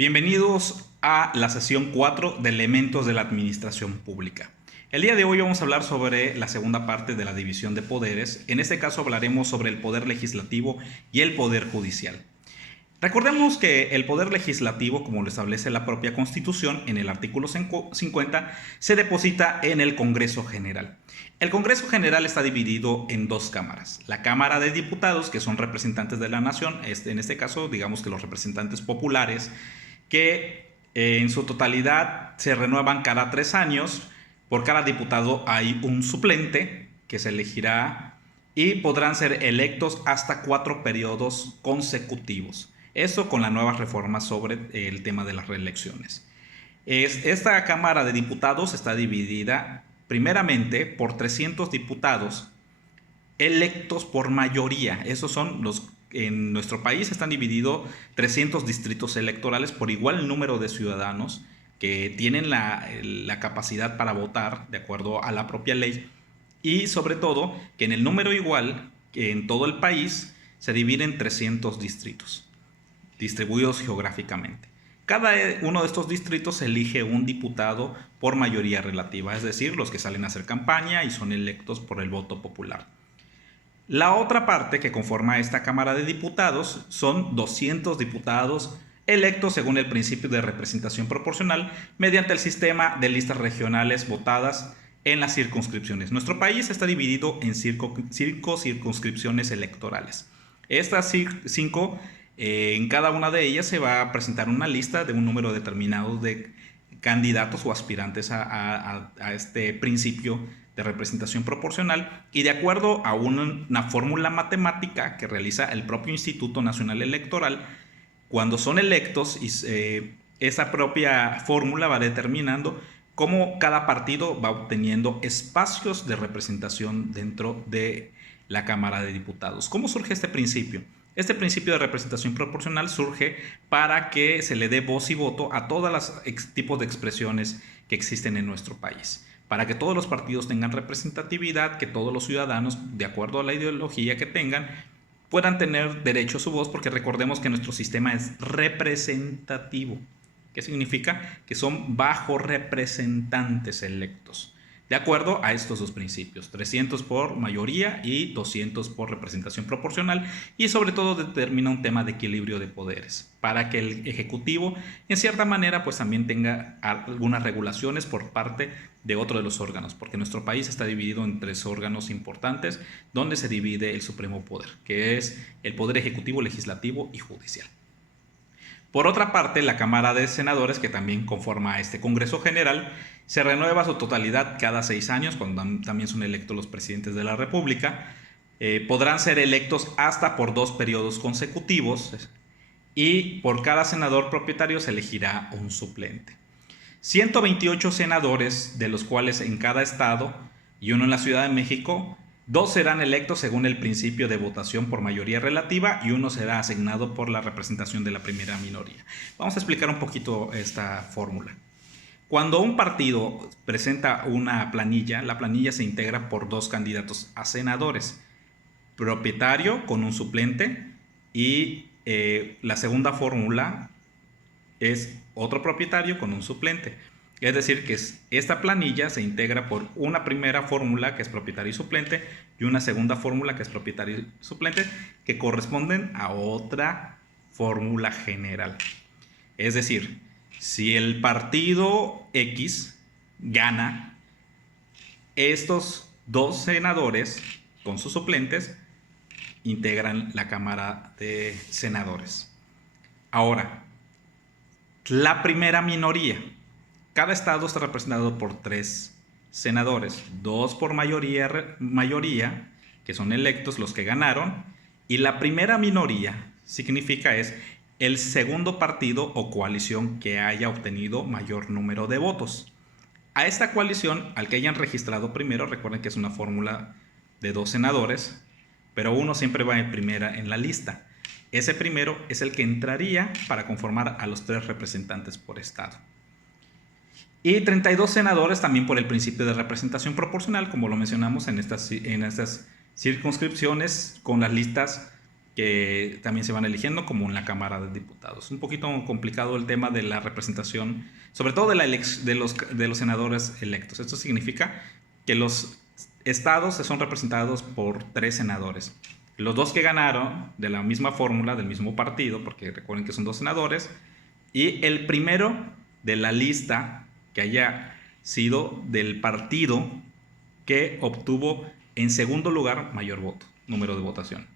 Bienvenidos a la sesión 4 de Elementos de la Administración Pública. El día de hoy vamos a hablar sobre la segunda parte de la división de poderes. En este caso hablaremos sobre el poder legislativo y el poder judicial. Recordemos que el poder legislativo, como lo establece la propia Constitución en el artículo 50, se deposita en el Congreso General. El Congreso General está dividido en dos cámaras. La Cámara de Diputados, que son representantes de la nación, en este caso digamos que los representantes populares, que en su totalidad se renuevan cada 3 años. Por cada diputado hay un suplente que se elegirá y podrán ser electos hasta 4 periodos consecutivos. Esto con las nuevas reformas sobre el tema de las reelecciones. Esta Cámara de Diputados está dividida primeramente por 300 diputados electos por mayoría. Esos son los en nuestro país están divididos 300 distritos electorales por igual número de ciudadanos que tienen la capacidad para votar de acuerdo a la propia ley, y sobre todo que en el número igual que en todo el país se divide en 300 distritos distribuidos geográficamente. Cada uno de estos distritos elige un diputado por mayoría relativa, es decir, los que salen a hacer campaña y son electos por el voto popular. La otra parte que conforma esta Cámara de Diputados son 200 diputados electos según el principio de representación proporcional mediante el sistema de listas regionales votadas en las circunscripciones. Nuestro país está dividido en 5 circunscripciones electorales. Estas 5, en cada una de ellas se va a presentar una lista de un número determinado de candidatos o aspirantes a este principio de representación proporcional, y de acuerdo a una fórmula matemática que realiza el propio Instituto Nacional Electoral, cuando son electos, esa propia fórmula va determinando cómo cada partido va obteniendo espacios de representación dentro de la Cámara de Diputados. ¿Cómo surge este principio? Este principio de representación proporcional surge para que se le dé voz y voto a todos los tipos de expresiones que existen en nuestro país, para que todos los partidos tengan representatividad, que todos los ciudadanos, de acuerdo a la ideología que tengan, puedan tener derecho a su voz, porque recordemos que nuestro sistema es representativo. ¿Qué significa? Que son bajo representantes electos, de acuerdo a estos dos principios, 300 por mayoría y 200 por representación proporcional, y sobre todo determina un tema de equilibrio de poderes, para que el Ejecutivo, en cierta manera, pues también tenga algunas regulaciones por parte de otro de los órganos, porque nuestro país está dividido en 3 órganos importantes, donde se divide el supremo poder, que es el poder ejecutivo, legislativo y judicial. Por otra parte, la Cámara de Senadores, que también conforma este Congreso General, se renueva su totalidad cada 6 años, cuando también son electos los presidentes de la República. Podrán ser electos hasta por 2 periodos consecutivos, y por cada senador propietario se elegirá un suplente. 128 senadores, de los cuales en cada estado y uno en la Ciudad de México, 2 serán electos según el principio de votación por mayoría relativa y uno será asignado por la representación de la primera minoría. Vamos a explicar un poquito esta fórmula. Cuando un partido presenta una planilla, la planilla se integra por 2 candidatos a senadores, propietario con un suplente, y la segunda fórmula es otro propietario con un suplente. Es decir, que esta planilla se integra por una primera fórmula, que es propietario y suplente, y una segunda fórmula, que es propietario y suplente, que corresponden a otra fórmula general. Es decir, si el partido X gana, estos 2 senadores con sus suplentes integran la Cámara de Senadores. Ahora, la primera minoría. Cada estado está representado por 3 senadores, 2 por mayoría, que son electos los que ganaron, y la primera minoría significa es el segundo partido o coalición que haya obtenido mayor número de votos. A esta coalición, al que hayan registrado primero, recuerden que es una fórmula de 2 senadores, pero uno siempre va en primera en la lista. Ese primero es el que entraría para conformar a los 3 representantes por estado. Y 32 senadores también por el principio de representación proporcional, como lo mencionamos en estas circunscripciones con las listas que también se van eligiendo, como en la Cámara de Diputados. Un poquito complicado el tema de la representación, sobre todo de los senadores electos. Esto significa que los estados son representados por 3 senadores. Los 2 que ganaron de la misma fórmula, del mismo partido, porque recuerden que son 2 senadores, y el primero de la lista que haya sido del partido que obtuvo en segundo lugar mayor número de votación.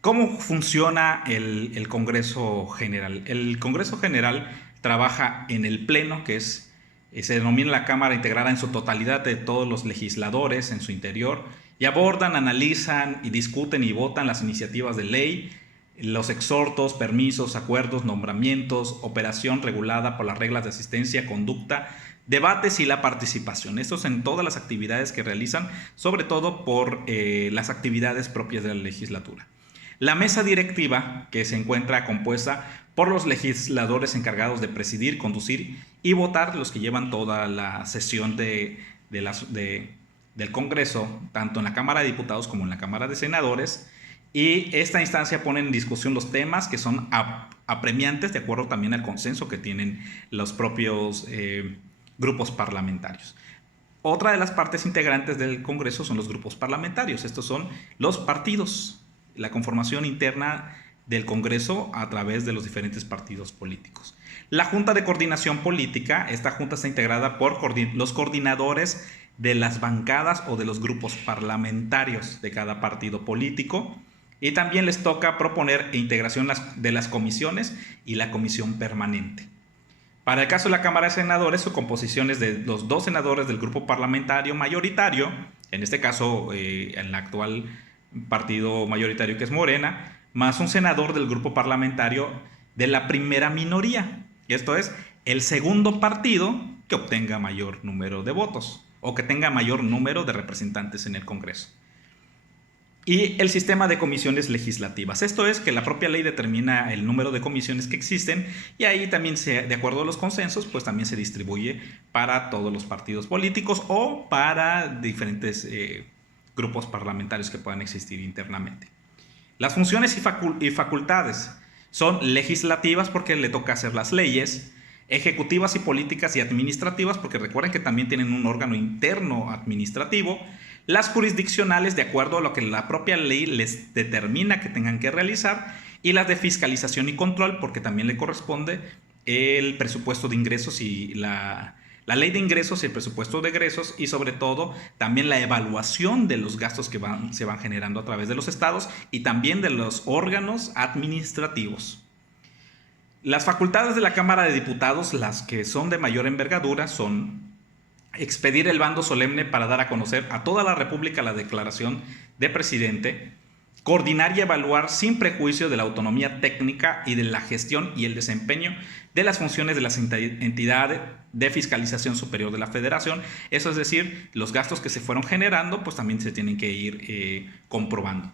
¿Cómo funciona el Congreso General? El Congreso General trabaja en el Pleno, que se denomina la Cámara integrada en su totalidad de todos los legisladores en su interior, y abordan, analizan y discuten y votan las iniciativas de ley, los exhortos, permisos, acuerdos, nombramientos, operación regulada por las reglas de asistencia, conducta, debates y la participación. Esto es en todas las actividades que realizan, sobre todo por las actividades propias de la legislatura. La mesa directiva, que se encuentra compuesta por los legisladores encargados de presidir, conducir y votar, los que llevan toda la sesión del Congreso, tanto en la Cámara de Diputados como en la Cámara de Senadores. Y esta instancia pone en discusión los temas que son apremiantes, de acuerdo también al consenso que tienen los propios grupos parlamentarios. Otra de las partes integrantes del Congreso son los grupos parlamentarios. Estos son los partidos, la conformación interna del Congreso a través de los diferentes partidos políticos. La Junta de Coordinación Política, esta junta está integrada por los coordinadores de las bancadas o de los grupos parlamentarios de cada partido político, y también les toca proponer integración de las comisiones y la comisión permanente. Para el caso de la Cámara de Senadores, su composición es de los 2 senadores del grupo parlamentario mayoritario, en este caso el actual partido mayoritario que es Morena, más un senador del grupo parlamentario de la primera minoría. Esto es el segundo partido que obtenga mayor número de votos o que tenga mayor número de representantes en el Congreso. Y el sistema de comisiones legislativas. Esto es que la propia ley determina el número de comisiones que existen, y ahí también, de acuerdo a los consensos, pues también se distribuye para todos los partidos políticos o para diferentes grupos parlamentarios que puedan existir internamente. Las funciones y facultades son legislativas, porque le toca hacer las leyes; ejecutivas y políticas y administrativas, porque recuerden que también tienen un órgano interno administrativo; las jurisdiccionales, de acuerdo a lo que la propia ley les determina que tengan que realizar; y las de fiscalización y control, porque también le corresponde el presupuesto de ingresos y la ley de ingresos y el presupuesto de egresos, y sobre todo también la evaluación de los gastos que se van generando a través de los estados y también de los órganos administrativos. Las facultades de la Cámara de Diputados, las que son de mayor envergadura, son expedir el bando solemne para dar a conocer a toda la República la declaración de presidente; coordinar y evaluar sin prejuicio de la autonomía técnica y de la gestión y el desempeño de las funciones de las entidades de fiscalización superior de la Federación. Eso es decir, los gastos que se fueron generando, pues también se tienen que ir comprobando.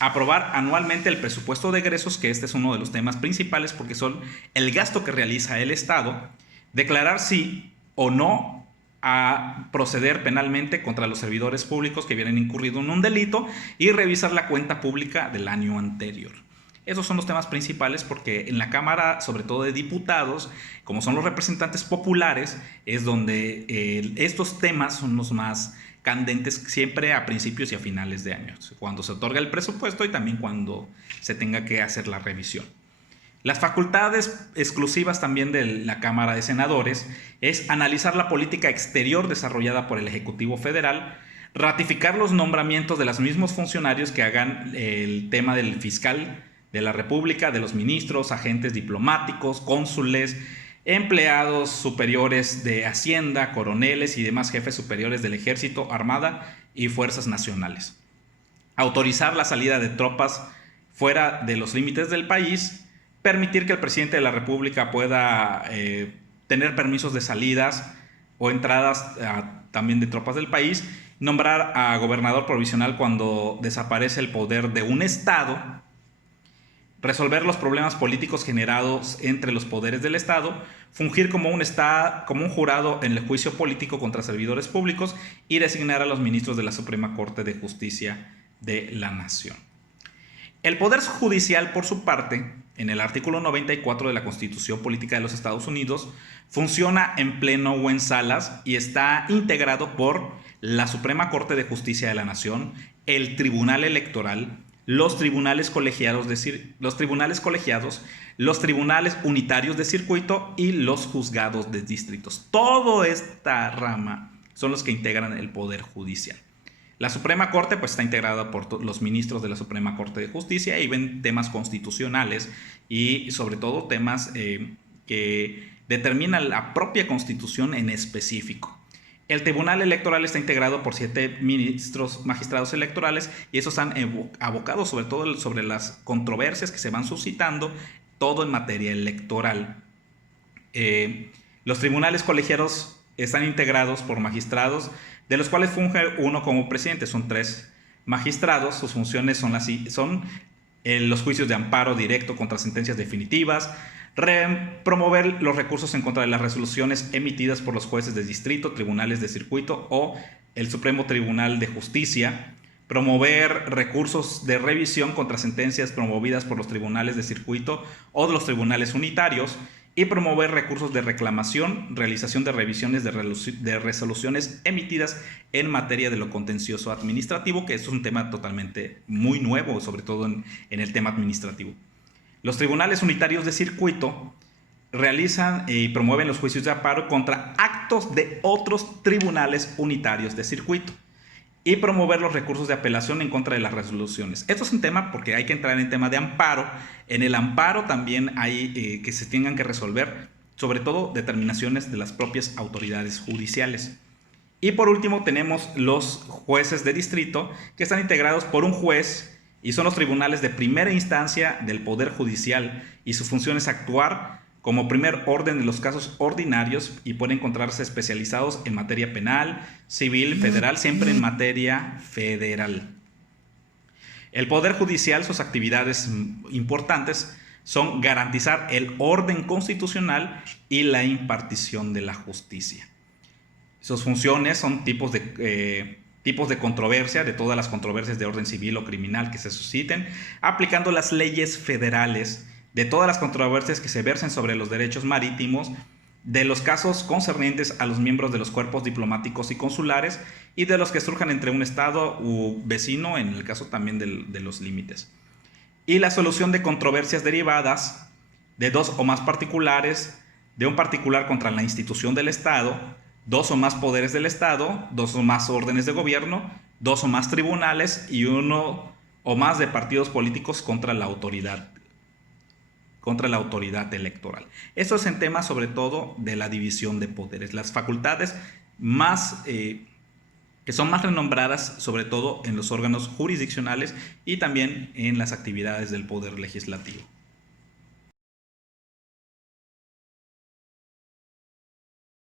Aprobar anualmente el presupuesto de egresos, que este es uno de los temas principales porque son el gasto que realiza el Estado; declarar si o no a proceder penalmente contra los servidores públicos que hubieran incurrido en un delito; y revisar la cuenta pública del año anterior. Esos son los temas principales, porque en la Cámara, sobre todo de Diputados, como son los representantes populares, es donde estos temas son los más candentes, siempre a principios y a finales de años, cuando se otorga el presupuesto y también cuando se tenga que hacer la revisión. Las facultades exclusivas también de la Cámara de Senadores es analizar la política exterior desarrollada por el Ejecutivo Federal, ratificar los nombramientos de los mismos funcionarios que hagan el tema del fiscal de la República, de los ministros, agentes diplomáticos, cónsules, empleados superiores de Hacienda, coroneles y demás jefes superiores del Ejército, Armada y Fuerzas Nacionales. Autorizar la salida de tropas fuera de los límites del país; permitir que el presidente de la República pueda tener permisos de salidas o entradas también de tropas del país; nombrar a gobernador provisional cuando desaparece el poder de un estado; resolver los problemas políticos generados entre los poderes del Estado; fungir como un jurado en el juicio político contra servidores públicos; y designar a los ministros de la Suprema Corte de Justicia de la nación. El Poder Judicial, por su parte, en el artículo 94 de la Constitución Política de los Estados Unidos, funciona en pleno o en salas y está integrado por la Suprema Corte de Justicia de la Nación, el Tribunal Electoral, los tribunales colegiados, los tribunales unitarios de circuito y los juzgados de distritos. Toda esta rama son los que integran el Poder Judicial. La Suprema Corte pues, está integrada por los ministros de la Suprema Corte de Justicia y ven temas constitucionales y sobre todo temas que determinan la propia Constitución en específico. El Tribunal Electoral está integrado por 7 magistrados electorales y esos están abocados sobre todo sobre las controversias que se van suscitando, todo en materia electoral. Los tribunales colegiados están integrados por magistrados, de los cuales funge uno como presidente. Son 3 magistrados. Sus funciones son los juicios de amparo directo contra sentencias definitivas, promover los recursos en contra de las resoluciones emitidas por los jueces de distrito, tribunales de circuito o el Supremo Tribunal de Justicia, promover recursos de revisión contra sentencias promovidas por los tribunales de circuito o de los tribunales unitarios, y promover recursos de reclamación, realización de revisiones de resoluciones emitidas en materia de lo contencioso administrativo, que es un tema totalmente muy nuevo, sobre todo en el tema administrativo. Los tribunales unitarios de circuito realizan y promueven los juicios de amparo contra actos de otros tribunales unitarios de circuito y promover los recursos de apelación en contra de las resoluciones. Esto es un tema porque hay que entrar en tema de amparo. En el amparo también hay que se tengan que resolver, sobre todo determinaciones de las propias autoridades judiciales. Y por último tenemos los jueces de distrito, que están integrados por un juez y son los tribunales de primera instancia del Poder Judicial, y su función es actuar como primer orden de los casos ordinarios y pueden encontrarse especializados en materia penal, civil, federal, siempre en materia federal. El Poder Judicial, sus actividades importantes son garantizar el orden constitucional y la impartición de la justicia. Sus funciones son tipos de controversia, de todas las controversias de orden civil o criminal que se susciten, aplicando las leyes federales, de todas las controversias que se versen sobre los derechos marítimos, de los casos concernientes a los miembros de los cuerpos diplomáticos y consulares y de los que surjan entre un estado u vecino, en el caso también de los límites. Y la solución de controversias derivadas de 2 o más particulares, de un particular contra la institución del Estado, 2 o más poderes del Estado, 2 o más órdenes de gobierno, 2 o más tribunales y 1 o más de partidos políticos contra la autoridad electoral. Esto es en temas sobre todo de la división de poderes, las facultades que son más renombradas sobre todo en los órganos jurisdiccionales y también en las actividades del poder legislativo.